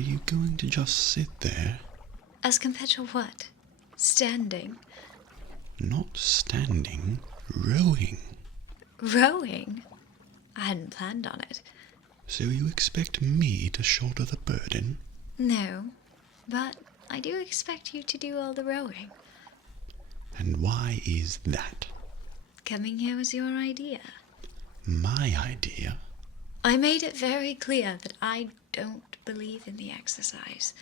Are you going to just sit there? As compared to what? Standing? Not standing, rowing. Rowing? I hadn't planned on it. So you expect me to shoulder the burden? No, but I do expect you to do all the rowing. And why is that? Coming here was your idea. My idea? I made it very clear that I don't believe in the exercise.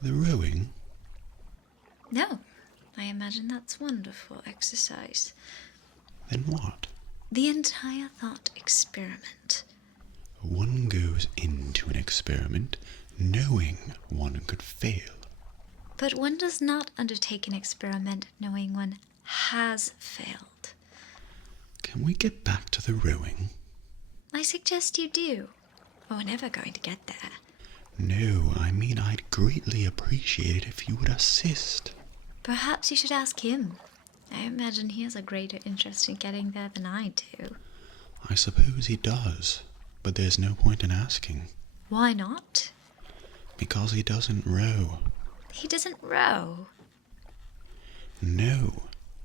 The rowing? No, I imagine that's wonderful exercise. Then what? The entire thought experiment. One goes into an experiment knowing one could fail. But one does not undertake an experiment knowing one has failed. Can we get back to the rowing? I suggest you do. But we're never going to get there. No, I mean I'd greatly appreciate it if you would assist. Perhaps you should ask him. I imagine he has a greater interest in getting there than I do. I suppose he does, but there's no point in asking. Why not? Because he doesn't row. He doesn't row. No,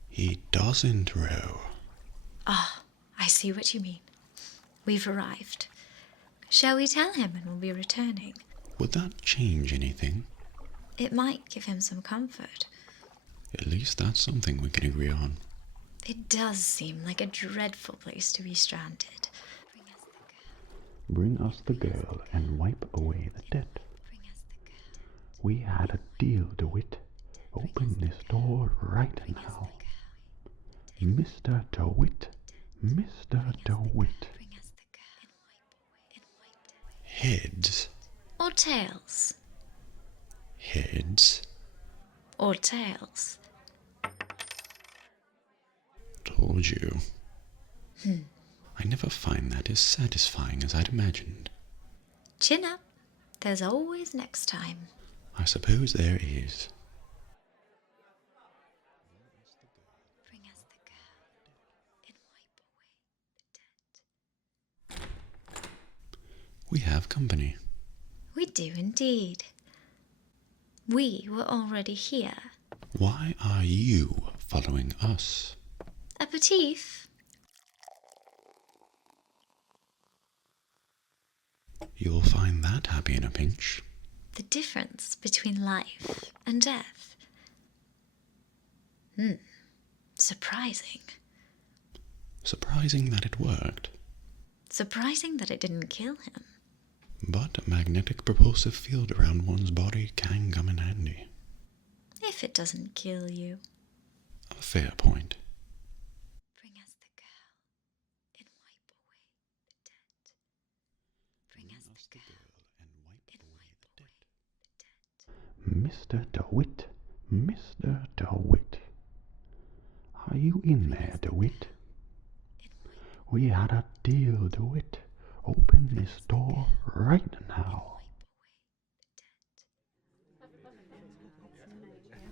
he doesn't row. Ah, I see what you mean. We've arrived. Shall we tell him when we'll be returning? Would that change anything? It might give him some comfort. At least that's something we can agree on. It does seem like a dreadful place to be stranded. Bring us the girl and wipe away the debt. We had a deal, DeWitt. Open this door right now. Mr. DeWitt. Mr. DeWitt. Heads. Or tails. Heads. Or tails. Told you. I never find that as satisfying as I'd imagined. Chin up. There's always next time. I suppose there is. Bring us the girl and wipe away the debt. We have company. We do indeed. We were already here. Why are you following us? Aperitif. You'll find that happy in a pinch. The difference between life and death. Surprising. Surprising that it worked. Surprising that it didn't kill him. But a magnetic propulsive field around one's body can come in handy. If it doesn't kill you. A fair point. Bring us the girl and wipe away the debt. Bring us the girl and wipe away the debt. Mr. DeWitt, Mr. DeWitt. Are you in there, DeWitt? We had a deal, DeWitt. Open this door right now.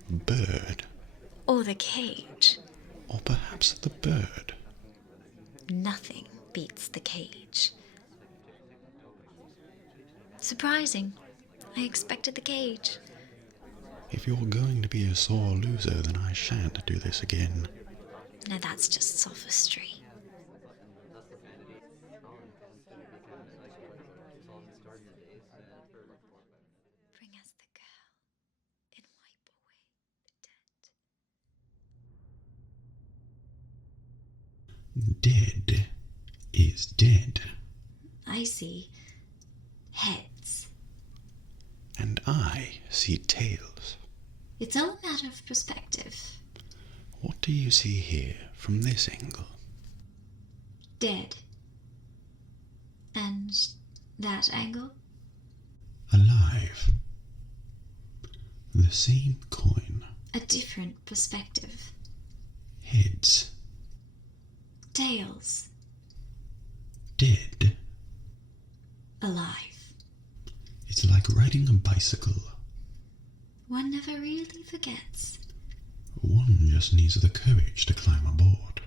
Bird. Or the cage. Or perhaps the bird. Nothing beats the cage. Surprising. I expected the cage. If you're going to be a sore loser, then I shan't do this again. Now that's just sophistry. Bring us the girl and wipe away the debt. Dead is dead. I see heads. And I see tails. It's all a matter of perspective. What do you see here from this angle? Dead. And that angle? Alive. The same coin. A different perspective. Heads. Tails. Dead. Alive. It's like riding a bicycle. One never really forgets. One just needs the courage to climb aboard.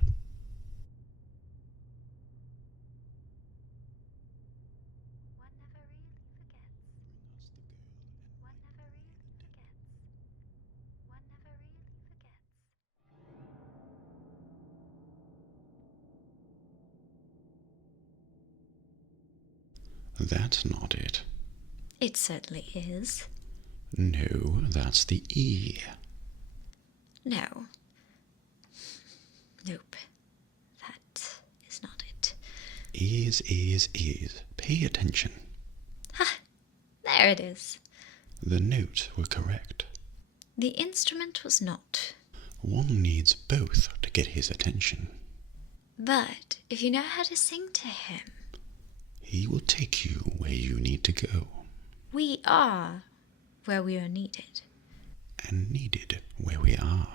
That's not it. It certainly is. No, that's the E. No. Nope. That is not it. Is. Pay attention. Ha! There it is. The notes were correct. The instrument was not. One needs both to get his attention. But if you know how to sing to him, He will take you where you need to go, we are where we are needed. and needed where we are.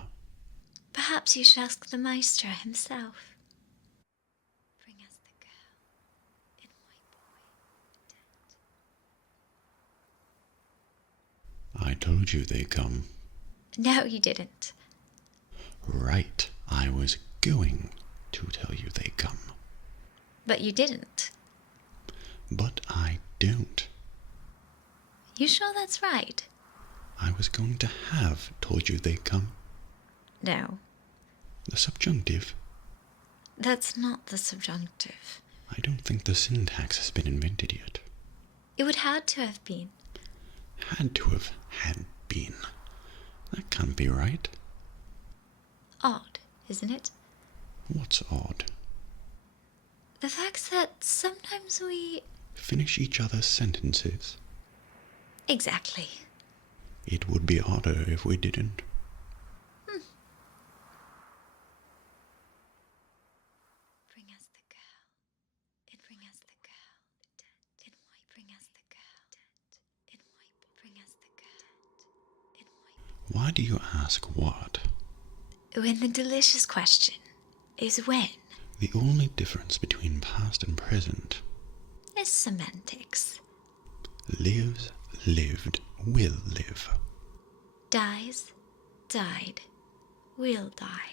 Perhaps you should ask the maestro himself. Bring us the girl and wipe away the debt. I told you they'd come. No, you didn't. Right, I was going to tell you they'd come. But you didn't. But I don't. You sure that's right? I was going to have told you they'd come. No, The subjunctive. that's not the subjunctive. I don't think the syntax has been invented yet. It would had to have been. Had to have had been. That can't be right. Odd, isn't it? What's odd? The fact that sometimes we... Finish each other's sentences. Exactly. It would be odder if we didn't. Bring us the girl. And bring us the girl. And wipe. Bring us the girl. And wipe. Bring us the girl. And wipe. Why do you ask what? When the delicious question is when The only difference between past and present. is semantics. Lives, lived, will live. Dies, died, will die.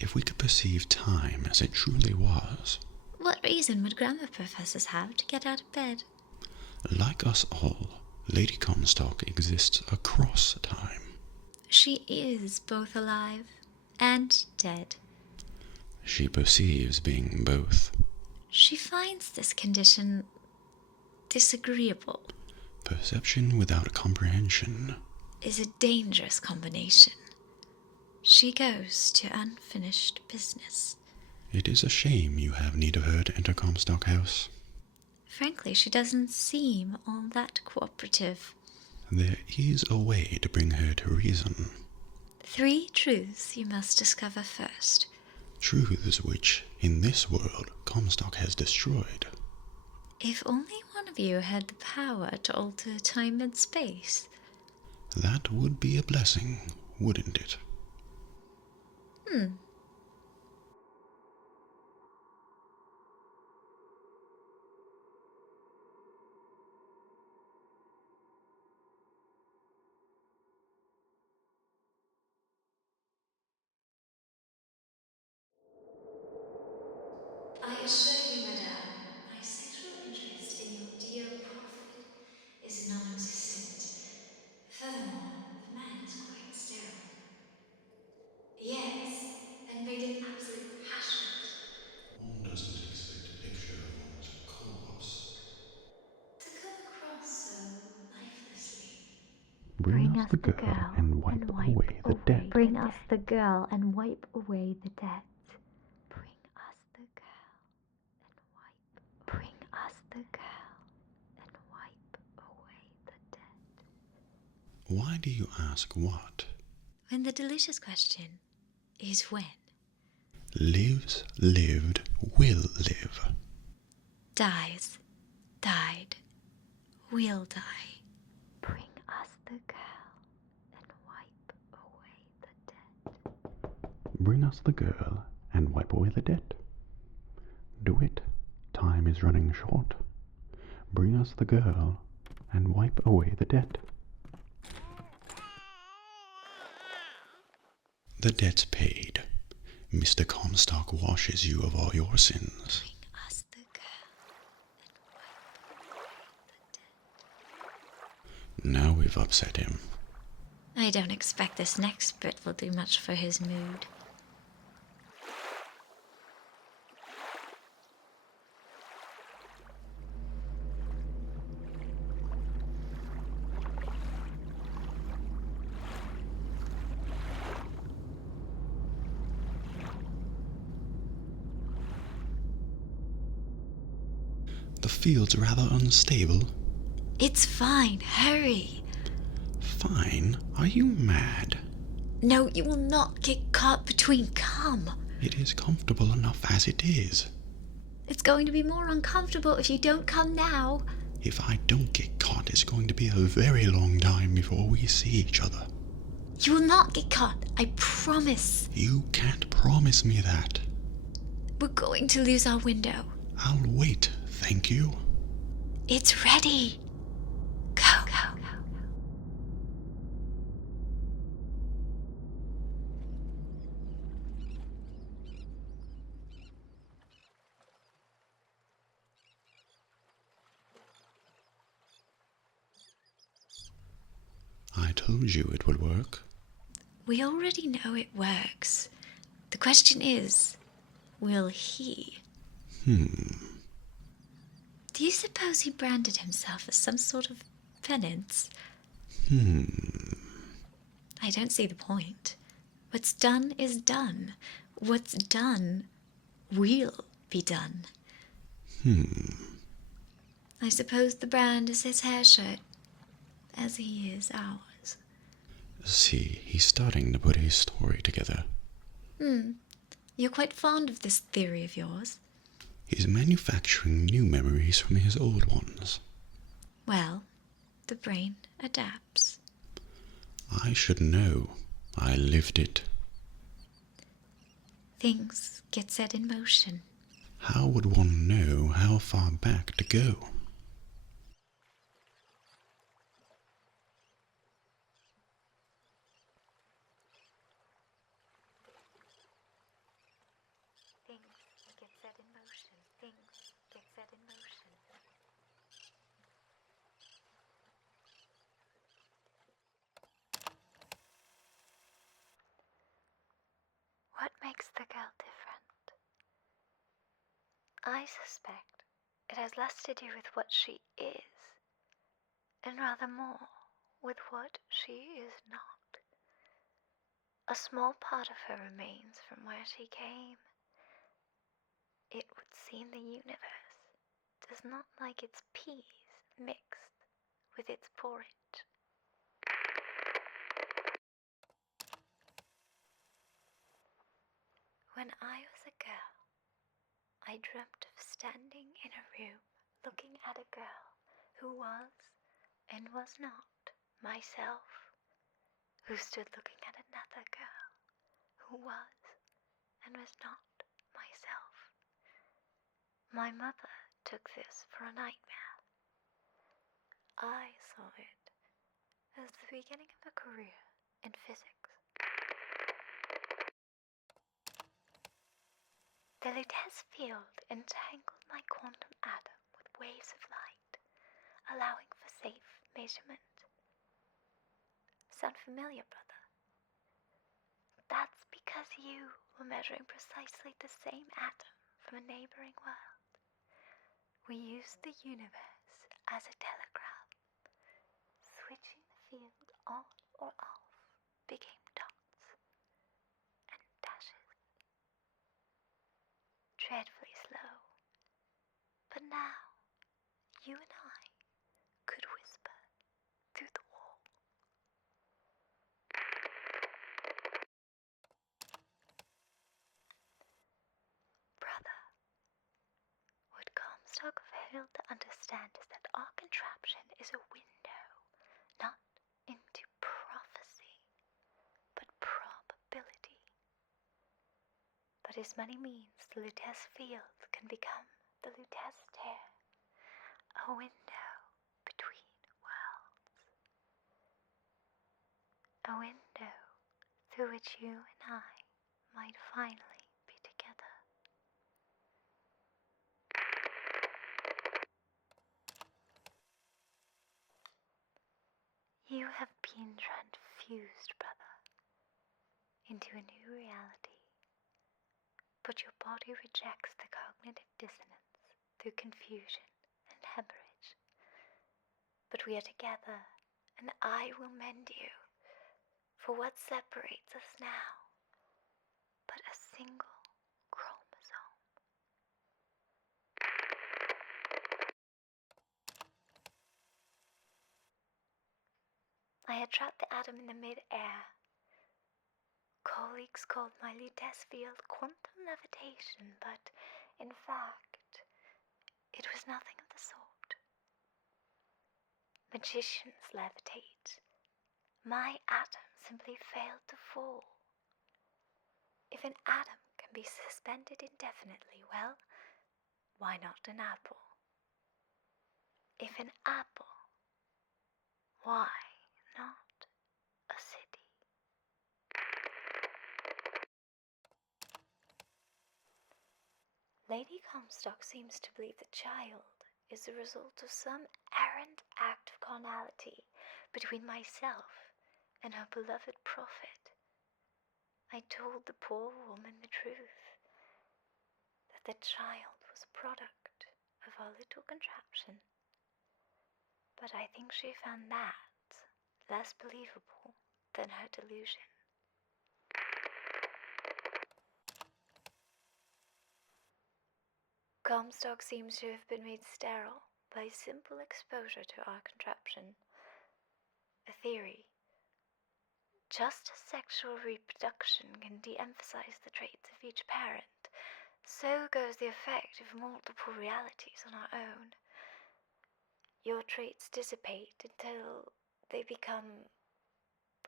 If we could perceive time as it truly was, What reason would grammar professors have to get out of bed? like us all, Lady Comstock exists across time. She is both alive and dead. She perceives being both. She finds this condition disagreeable. Perception without comprehension. Is a dangerous combination. She goes to unfinished business. It is a shame you have need of her to enter Comstock House. Frankly, she doesn't seem all that cooperative. There is a way to bring her to reason. 3 truths you must discover first. Truths which, in this world, Comstock has destroyed. If only one of you had the power to alter time and space. That would be a blessing, wouldn't it? I assure you, madame, my sexual interest in your dear prophet is non-existent. Furthermore, the man is quite sterile. Yes, and made an absolute hash of it. One doesn't expect a picture of one's corpse. To come across so lifelessly. Bring us the girl and wipe away the debt. Bring us the girl and wipe away the debt. Bring us the girl and wipe. Bring us the girl and wipe away the debt. Why do you ask what? When the delicious question is when. Lives, lived, will live. Dies, died, will die. Bring us the girl and wipe away the debt. Bring us the girl and wipe away the debt. Do it. Time is running short. Bring us the girl and wipe away the debt. The debt's paid. Mr. Comstock washes you of all your sins. Bring us the girl and wipe away the debt. Now we've upset him. I don't expect this next bit will do much for his mood. feels rather unstable. It's fine. Hurry. Fine? Are you mad? No, you will not get caught between. Come. It is comfortable enough as it is. It's going to be more uncomfortable if you don't come now. If I don't get caught, it's going to be a very long time before we see each other. You will not get caught. I promise. You can't promise me that. We're going to lose our window. I'll wait, thank you. It's ready. Go. I told you it would work. We already know it works. The question is, will he? Do you suppose he branded himself as some sort of penance? I don't see the point. What's done is done. What's done will be done. I suppose the brand is his hair shirt, as he is ours. See, he's starting to put his story together. You're quite fond of this theory of yours. He's manufacturing new memories from his old ones. Well, the brain adapts. I should know. I lived it. Things get set in motion. How would one know how far back to go? Things get set in motion. Things get set in motion. What makes the girl different? I suspect it has less to do with what she is, and rather more with what she is not. A small part of her remains from where she came. It would seem the universe does not like its peas mixed with its porridge. When I was a girl, I dreamt of standing in a room looking at a girl who was and was not myself, who stood looking at another girl who was and was not myself. My mother took this for a nightmare. I saw it as the beginning of a career in physics. The Lutece field entangled my quantum atom with waves of light, allowing for safe measurement. Sound familiar, brother? That's because you were measuring precisely the same atom from a neighboring world. We used the universe as a telegraph. Switching the field on or off became dots and dashes. Dreadfully slow. But now, you and I could whisper through the wall. Brother, what Comstock failed to understand is that our contraption is a window, not into prophecy, but probability. But as money means, the Lutece field can become the Lutece tear, a window between worlds. A window through which you and I might finally be together. You have been transfused, brother, into a new reality. But your body rejects the cognitive dissonance through confusion and hemorrhage. But we are together, and I will mend you. For what separates us now but a single I had trapped the atom in the mid-air. Colleagues called my Lutece field quantum levitation, but in fact, it was nothing of the sort. Magicians levitate. My atom simply failed to fall. If an atom can be suspended indefinitely, well, why not an apple? If an apple, why not a city? Lady Comstock seems to believe the child is the result of some errant act of carnality between myself and her beloved prophet. I told the poor woman the truth, that the child was a product of our little contraption. But I think she found that less believable than her delusion. Comstock seems to have been made sterile by simple exposure to our contraption. A theory. Just as sexual reproduction can de-emphasize the traits of each parent, so goes the effect of multiple realities on our own. Your traits dissipate until they become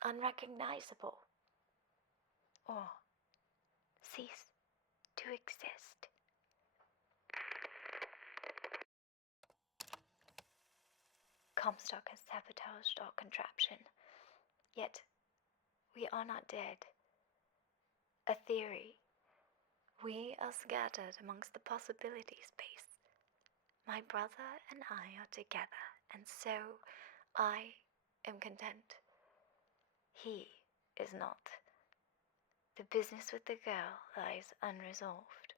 unrecognizable or cease to exist. Comstock has sabotaged our contraption, yet we are not dead. A theory. We are scattered amongst the possibility space. My brother and I are together, and so I am content. He is not. The business with the girl lies unresolved.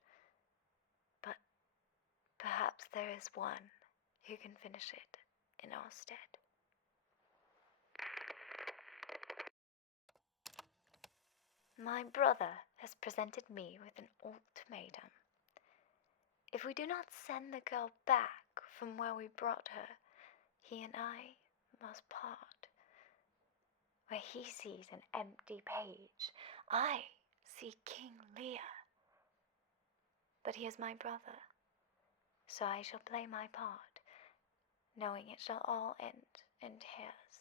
But perhaps there is one who can finish it in our stead. My brother has presented me with an ultimatum. If we do not send the girl back from where we brought her, he and I must part. Where he sees an empty page, I see King Lear. But he is my brother, so I shall play my part, knowing it shall all end in tears.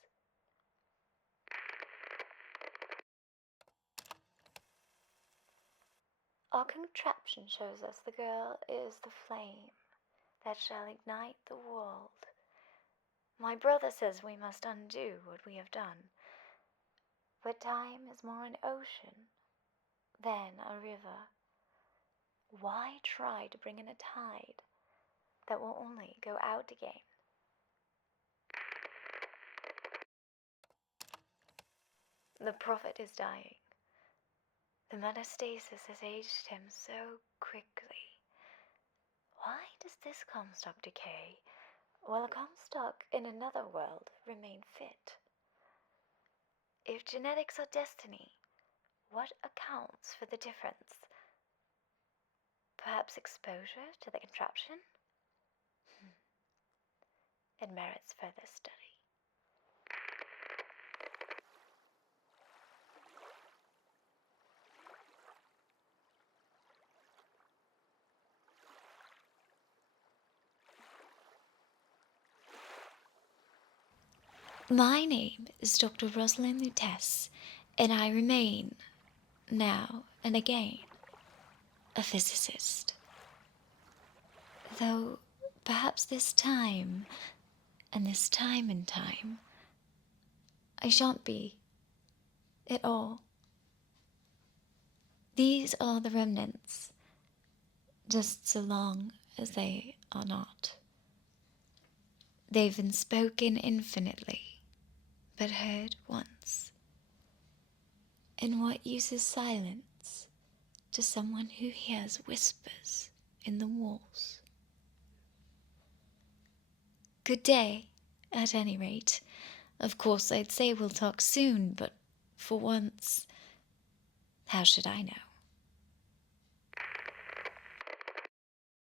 Our contraption shows us the girl is the flame that shall ignite the world. My brother says we must undo what we have done, but time is more an ocean than a river. Why try to bring in a tide that will only go out again? The prophet is dying. The metastasis has aged him so quickly. Why does this Comstock decay, while a Comstock in another world remain fit? If genetics are destiny, what accounts for the difference? Perhaps exposure to the contraption? It merits further study. My name is Dr. Rosalind Lutece, and I remain, now and again, a physicist. Though perhaps this time, and this time and time, I shan't be at all. These are the remnants, just so long as they are not. They've been spoken infinitely, but heard once. And what use is silence to someone who hears whispers in the walls? Good day, at any rate. Of course, I'd say we'll talk soon, but for once, how should I know?